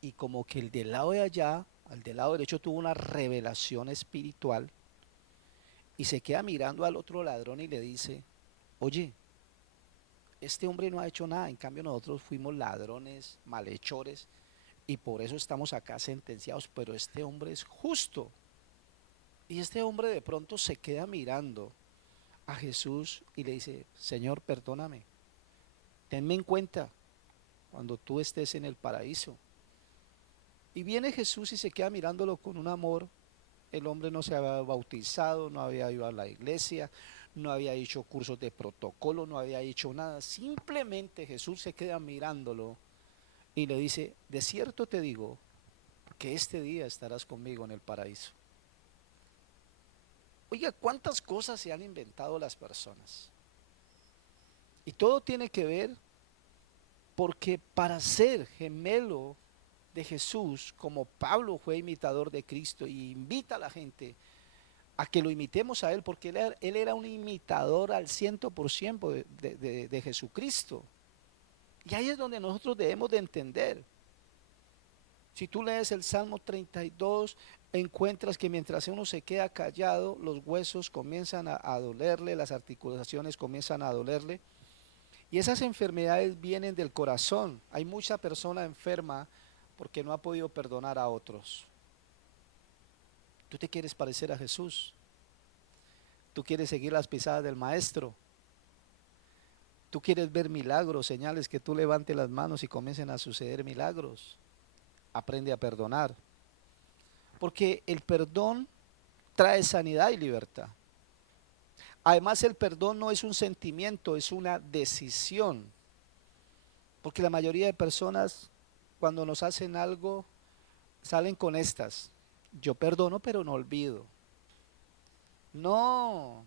Y como que el del lado de allá, al del lado derecho, tuvo una revelación espiritual y se queda mirando al otro ladrón y le dice, oye, este hombre no ha hecho nada, en cambio nosotros fuimos ladrones, malhechores, y por eso estamos acá sentenciados, pero este hombre es justo. Y este hombre de pronto se queda mirando a Jesús y le dice, Señor, perdóname, tenme en cuenta cuando tú estés en el paraíso. Y viene Jesús y se queda mirándolo con un amor. El hombre no se había bautizado, no había ido a la iglesia, no había hecho cursos de protocolo, no había hecho nada. Simplemente Jesús se queda mirándolo y le dice, de cierto te digo que este día estarás conmigo en el paraíso. Oiga, cuántas cosas se han inventado las personas. Y todo tiene que ver porque para ser gemelo de Jesús, como Pablo fue imitador de Cristo y invita a la gente a que lo imitemos a él, porque él era un imitador al 100% de Jesucristo. Y ahí es donde nosotros debemos de entender. Si tú lees el Salmo 32, encuentras que mientras uno se queda callado, los huesos comienzan a dolerle, las articulaciones comienzan a dolerle. Y esas enfermedades vienen del corazón. Hay mucha persona enferma porque no ha podido perdonar a otros. Tú te quieres parecer a Jesús. Tú quieres seguir las pisadas del Maestro. Tú quieres ver milagros, señales, que tú levantes las manos y comiencen a suceder milagros. Aprende a perdonar. Porque el perdón trae sanidad y libertad. Además, el perdón no es un sentimiento, es una decisión. Porque la mayoría de personas, cuando nos hacen algo, salen con estas: yo perdono pero no olvido. No,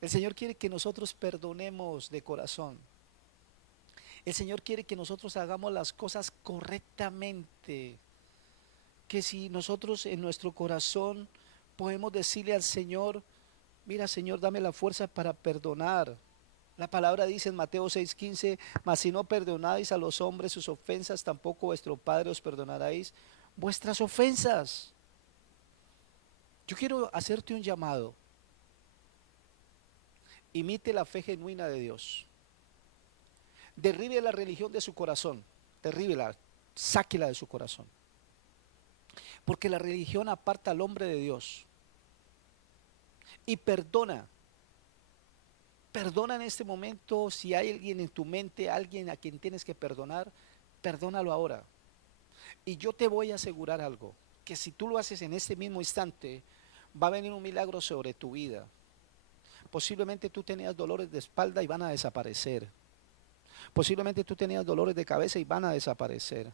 el Señor quiere que nosotros perdonemos de corazón. El Señor quiere que nosotros hagamos las cosas correctamente. Que si nosotros en nuestro corazón podemos decirle al Señor, mira, Señor, dame la fuerza para perdonar. La palabra dice en Mateo 6:15, mas si no perdonáis a los hombres sus ofensas, tampoco vuestro Padre os perdonaréis vuestras ofensas. Yo quiero hacerte un llamado. Imite la fe genuina de Dios. Derribe la religión de su corazón. Derríbela, sáquela de su corazón. Porque la religión aparta al hombre de Dios. Y perdona. Perdona en este momento. Si hay alguien en tu mente, alguien a quien tienes que perdonar, perdónalo ahora. Y yo te voy a asegurar algo, que si tú lo haces en este mismo instante, va a venir un milagro sobre tu vida. Posiblemente tú tenías dolores de espalda y van a desaparecer. Posiblemente tú tenías dolores de cabeza y van a desaparecer.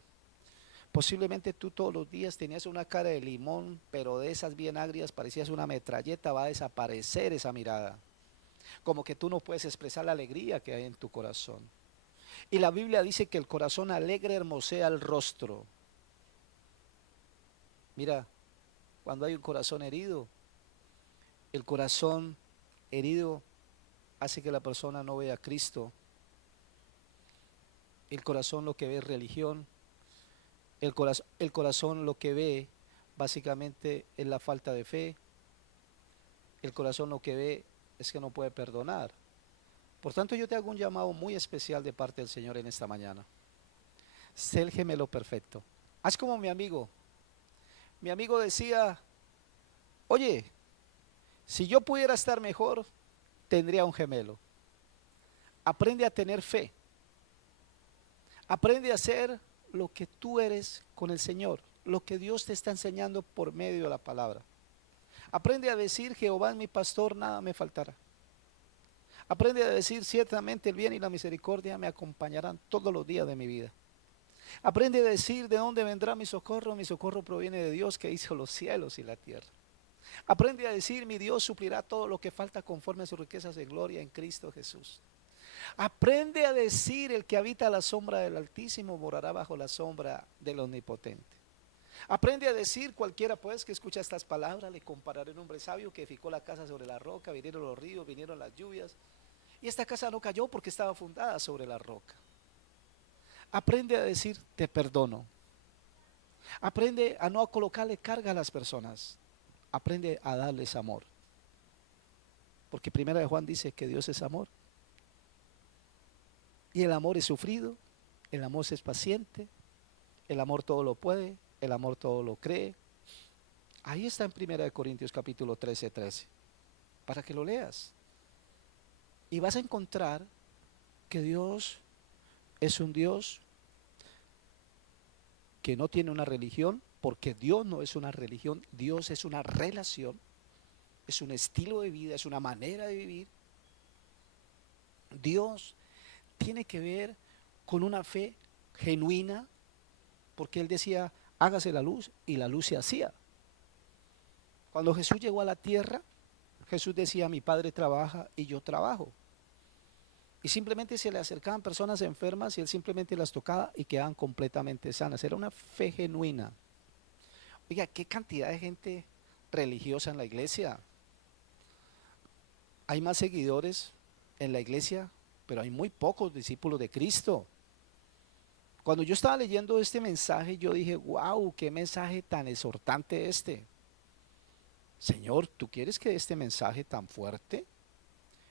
Posiblemente tú todos los días tenías una cara de limón, pero de esas bien agrias, parecías una metralleta, va a desaparecer esa mirada. Como que tú no puedes expresar la alegría que hay en tu corazón. Y la Biblia dice que el corazón alegre hermosea el rostro. Mira, cuando hay un corazón herido, el corazón herido hace que la persona no vea a Cristo. El corazón lo que ve es religión. El corazón lo que ve básicamente es la falta de fe. El corazón lo que ve es que no puede perdonar. Por tanto, yo te hago un llamado muy especial de parte del Señor en esta mañana. Sé el gemelo perfecto. Haz como mi amigo. Mi amigo decía, oye, si yo pudiera estar mejor, tendría un gemelo. Aprende a tener fe. Aprende a hacer lo que tú eres con el Señor, lo que Dios te está enseñando por medio de la palabra. Aprende a decir, Jehová es mi pastor, nada me faltará. Aprende a decir, ciertamente el bien y la misericordia me acompañarán todos los días de mi vida. Aprende a decir, ¿de dónde vendrá mi socorro? Mi socorro proviene de Dios que hizo los cielos y la tierra. Aprende a decir, mi Dios suplirá todo lo que falta conforme a sus riquezas de gloria en Cristo Jesús. Aprende a decir, el que habita a la sombra del Altísimo morará bajo la sombra del Omnipotente. Aprende a decir, cualquiera pues que escucha estas palabras, le compararé a un hombre sabio que edificó la casa sobre la roca, vinieron los ríos, vinieron las lluvias, y esta casa no cayó porque estaba fundada sobre la roca. Aprende a decir, te perdono. Aprende a no colocarle carga a las personas. Aprende a darles amor. Porque primera de Juan dice que Dios es amor. Y el amor es sufrido, el amor es paciente, el amor todo lo puede, el amor todo lo cree. Ahí está en primera de Corintios capítulo 13, para que lo leas. Y vas a encontrar que Dios es un Dios que no tiene una religión, porque Dios no es una religión, Dios es una relación, es un estilo de vida, es una manera de vivir. Dios tiene que ver con una fe genuina, porque Él decía, hágase la luz, y la luz se hacía. Cuando Jesús llegó a la tierra, Jesús decía, mi Padre trabaja y yo trabajo. Y simplemente se le acercaban personas enfermas y Él simplemente las tocaba y quedaban completamente sanas. Era una fe genuina. Oiga, qué cantidad de gente religiosa en la iglesia. Hay más seguidores en la iglesia, pero hay muy pocos discípulos de Cristo. Cuando yo estaba leyendo este mensaje, yo dije, wow, qué mensaje tan exhortante este. Señor, ¿tú quieres que dé este mensaje tan fuerte?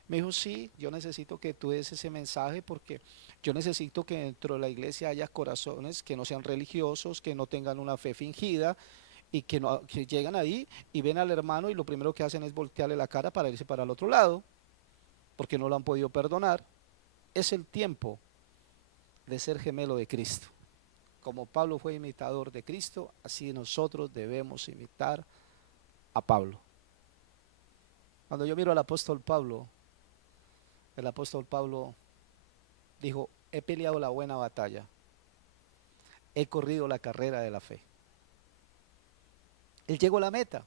Me dijo, sí, yo necesito que tú des ese mensaje porque yo necesito que dentro de la iglesia haya corazones que no sean religiosos, que no tengan una fe fingida y que llegan ahí y ven al hermano y lo primero que hacen es voltearle la cara para irse para el otro lado porque no lo han podido perdonar. Es el tiempo de ser gemelo de Cristo. Como Pablo fue imitador de Cristo, así nosotros debemos imitar a Pablo. Cuando yo miro al apóstol Pablo, el apóstol Pablo dijo, he peleado la buena batalla, he corrido la carrera de la fe. Él llegó a la meta.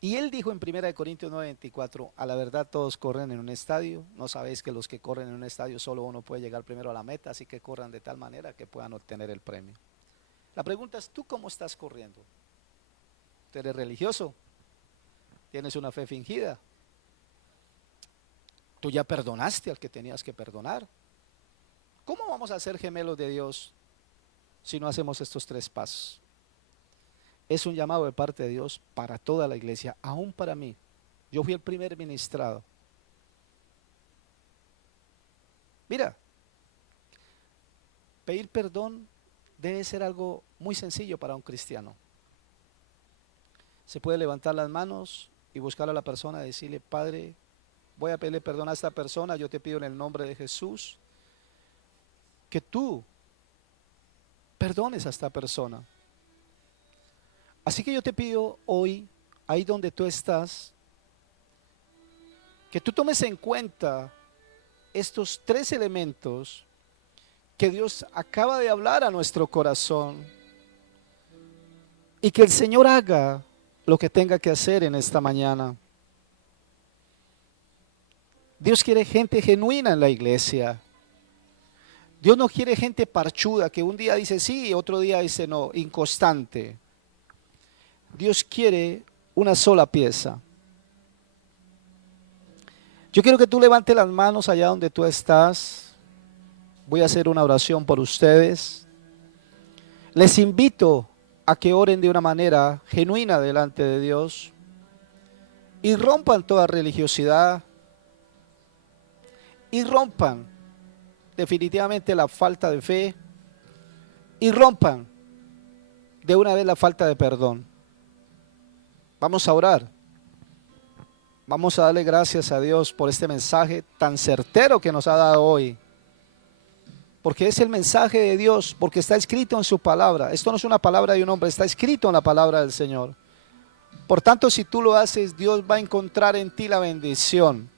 Y él dijo en 1 Corintios 9:24, a la verdad todos corren en un estadio, no sabéis que los que corren en un estadio solo uno puede llegar primero a la meta, así que corran de tal manera que puedan obtener el premio. La pregunta es, ¿tú cómo estás corriendo? ¿Tú eres religioso? ¿Tienes una fe fingida? ¿Tú ya perdonaste al que tenías que perdonar? ¿Cómo vamos a ser gemelos de Dios si no hacemos estos 3 pasos? Es un llamado de parte de Dios para toda la iglesia, aún para mí. Yo fui el primer ministrado. Mira, pedir perdón debe ser algo muy sencillo para un cristiano. Se puede levantar las manos y buscar a la persona y decirle, Padre, voy a pedirle perdón a esta persona, yo te pido en el nombre de Jesús que tú perdones a esta persona. Así que yo te pido hoy, ahí donde tú estás, que tú tomes en cuenta estos 3 elementos que Dios acaba de hablar a nuestro corazón y que el Señor haga lo que tenga que hacer en esta mañana. Dios quiere gente genuina en la iglesia. Dios no quiere gente parchuda que un día dice sí y otro día dice no, inconstante. Dios quiere una sola pieza. Yo quiero que tú levantes las manos allá donde tú estás. Voy a hacer una oración por ustedes. Les invito a que oren de una manera genuina delante de Dios y rompan toda religiosidad y rompan definitivamente la falta de fe y rompan de una vez la falta de perdón. Vamos a orar. Vamos a darle gracias a Dios por este mensaje tan certero que nos ha dado hoy. Porque es el mensaje de Dios, porque está escrito en su palabra. Esto no es una palabra de un hombre, está escrito en la palabra del Señor. Por tanto, si tú lo haces, Dios va a encontrar en ti la bendición.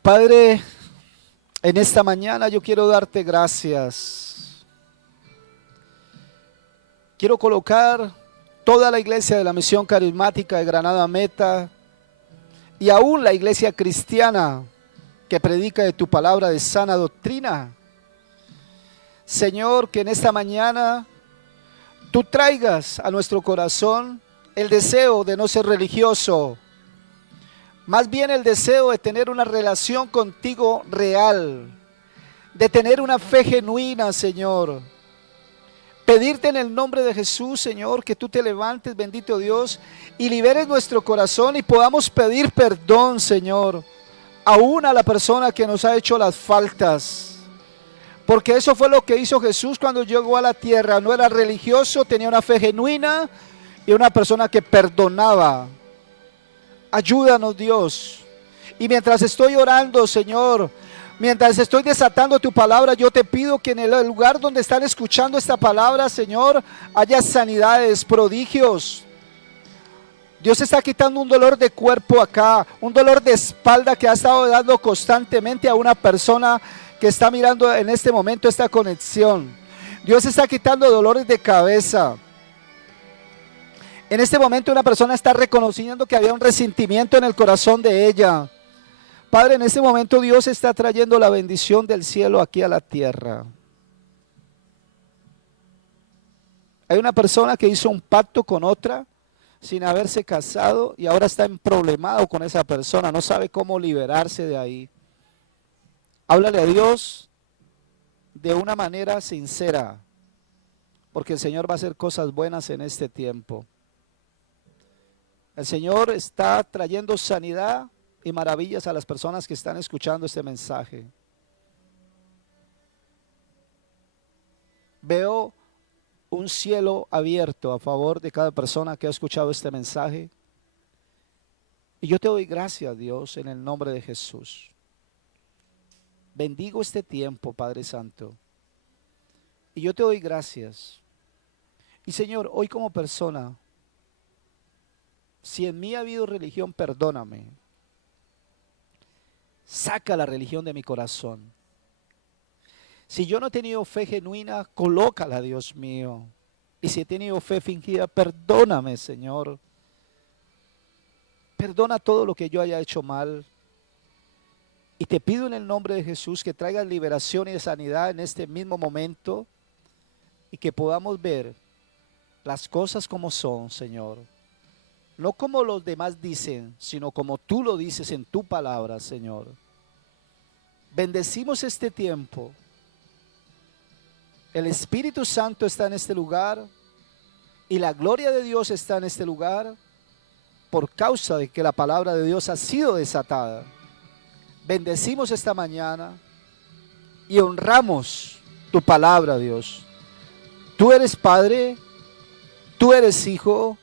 Padre, en esta mañana yo quiero darte gracias. Quiero colocar toda la iglesia de la Misión Carismática de Granada Meta y aún la iglesia cristiana que predica de tu palabra de sana doctrina. Señor, que en esta mañana tú traigas a nuestro corazón el deseo de no ser religioso, más bien el deseo de tener una relación contigo real, de tener una fe genuina, Señor. pedirte en el nombre de Jesús, Señor, que tú te levantes, bendito Dios, y liberes nuestro corazón y podamos pedir perdón, Señor, aún a la persona que nos ha hecho las faltas. Porque eso fue lo que hizo Jesús cuando llegó a la tierra. No era religioso, tenía una fe genuina y una persona que perdonaba. Ayúdanos, Dios. Y mientras estoy orando, Señor, mientras estoy desatando tu palabra, yo te pido que en el lugar donde están escuchando esta palabra, Señor, haya sanidades, prodigios. Dios está quitando un dolor de cuerpo acá, un dolor de espalda que ha estado dando constantemente a una persona que está mirando en este momento esta conexión. Dios está quitando dolores de cabeza. En este momento una persona está reconociendo que había un resentimiento en el corazón de ella. Padre, en este momento Dios está trayendo la bendición del cielo aquí a la tierra. Hay una persona que hizo un pacto con otra sin haberse casado y ahora está emproblemado con esa persona, no sabe cómo liberarse de ahí. Háblale a Dios de una manera sincera, porque el Señor va a hacer cosas buenas en este tiempo. El Señor está trayendo sanidad y maravillas a las personas que están escuchando este mensaje. Veo un cielo abierto a favor de cada persona que ha escuchado este mensaje. Y yo te doy gracias, Dios, en el nombre de Jesús. Bendigo este tiempo, Padre Santo. Y yo te doy gracias. Y Señor, hoy como persona, si en mí ha habido religión, perdóname. Saca la religión de mi corazón. Si yo no he tenido fe genuina, colócala, Dios mío. Y si he tenido fe fingida, perdóname, Señor. Perdona todo lo que yo haya hecho mal. Y te pido en el nombre de Jesús que traigas liberación y sanidad en este mismo momento. Y que podamos ver las cosas como son, Señor. No como los demás dicen, sino como tú lo dices en tu palabra, Señor. Bendecimos este tiempo. El Espíritu Santo está en este lugar y la gloria de Dios está en este lugar por causa de que la palabra de Dios ha sido desatada. Bendecimos esta mañana y honramos tu palabra, Dios. Tú eres Padre, tú eres Hijo,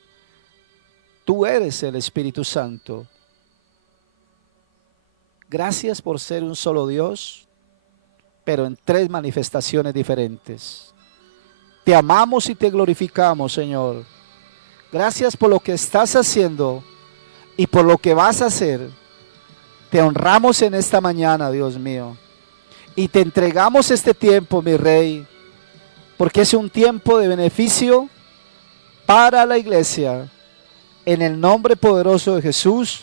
tú eres el Espíritu Santo. Gracias por ser un solo Dios, pero en tres manifestaciones diferentes. Te amamos y te glorificamos, Señor. Gracias por lo que estás haciendo y por lo que vas a hacer. Te honramos en esta mañana, Dios mío. Y te entregamos este tiempo, mi Rey, porque es un tiempo de beneficio para la iglesia. En el nombre poderoso de Jesús,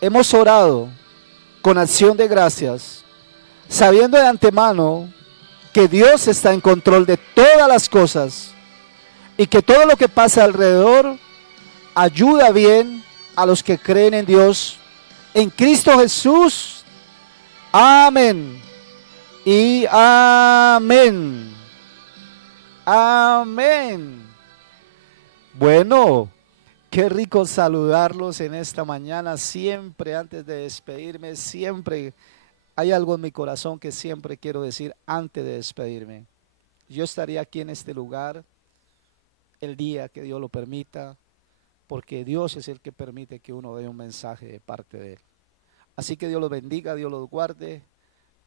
hemos orado con acción de gracias, sabiendo de antemano que Dios está en control de todas las cosas y que todo lo que pasa alrededor ayuda bien a los que creen en Dios, en Cristo Jesús. Amén y amén. Amén. Bueno, qué rico saludarlos en esta mañana. Siempre antes de despedirme, siempre hay algo en mi corazón que siempre quiero decir antes de despedirme. Yo estaré aquí en este lugar el día que Dios lo permita, porque Dios es el que permite que uno dé un mensaje de parte de Él. Así que Dios los bendiga, Dios los guarde,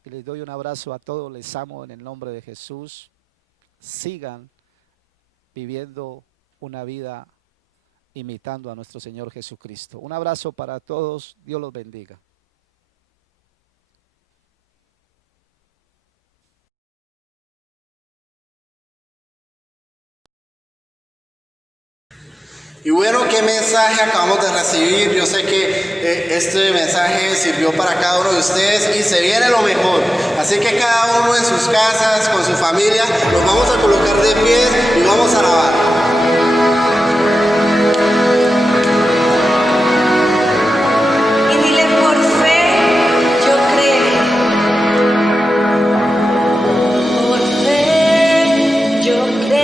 y les doy un abrazo a todos, les amo en el nombre de Jesús. Sigan viviendo una vida imitando a nuestro Señor Jesucristo. Un abrazo para todos, Dios los bendiga. Y bueno, qué mensaje acabamos de recibir. Yo sé que este mensaje sirvió para cada uno de ustedes y se viene lo mejor. Así que cada uno en sus casas, con su familia, nos vamos a colocar de pies y vamos a alabar. Por fe yo creo.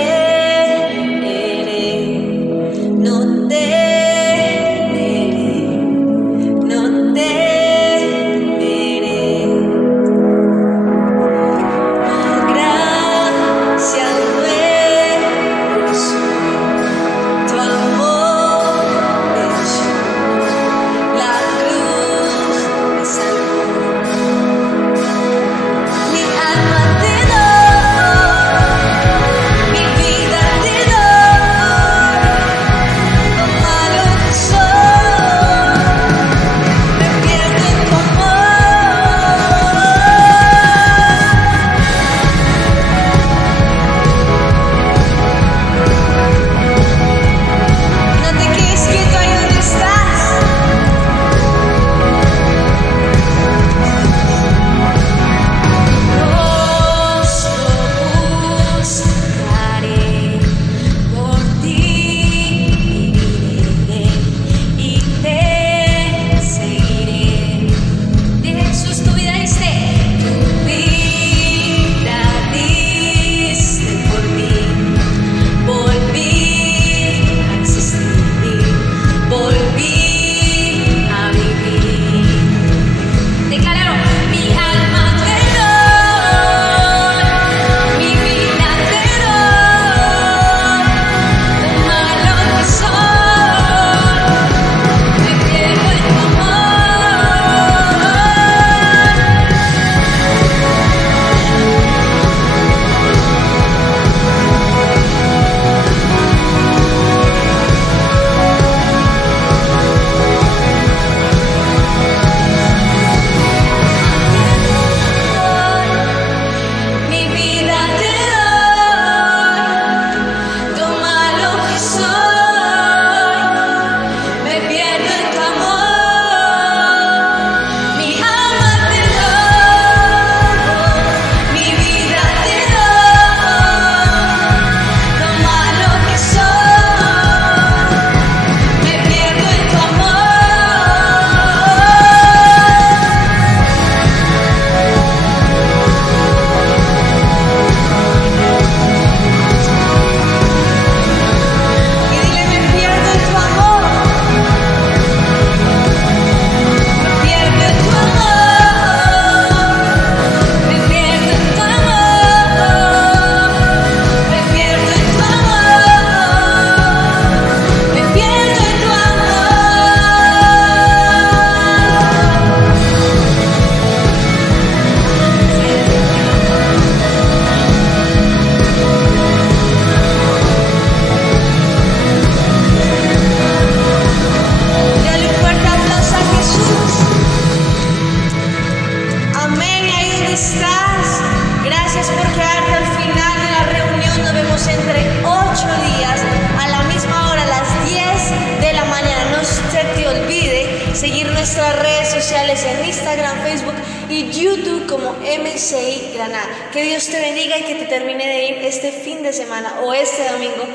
estás. Gracias por quedarte al final de la reunión. Nos vemos entre 8 días a la misma hora, a las 10 de la mañana. No se te olvide seguir nuestras redes sociales en Instagram, Facebook y YouTube como MCI Granada. Que Dios te bendiga y que te termine de ir este fin de semana o este domingo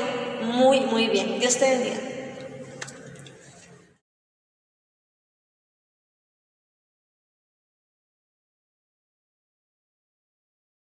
muy bien. Dios te bendiga.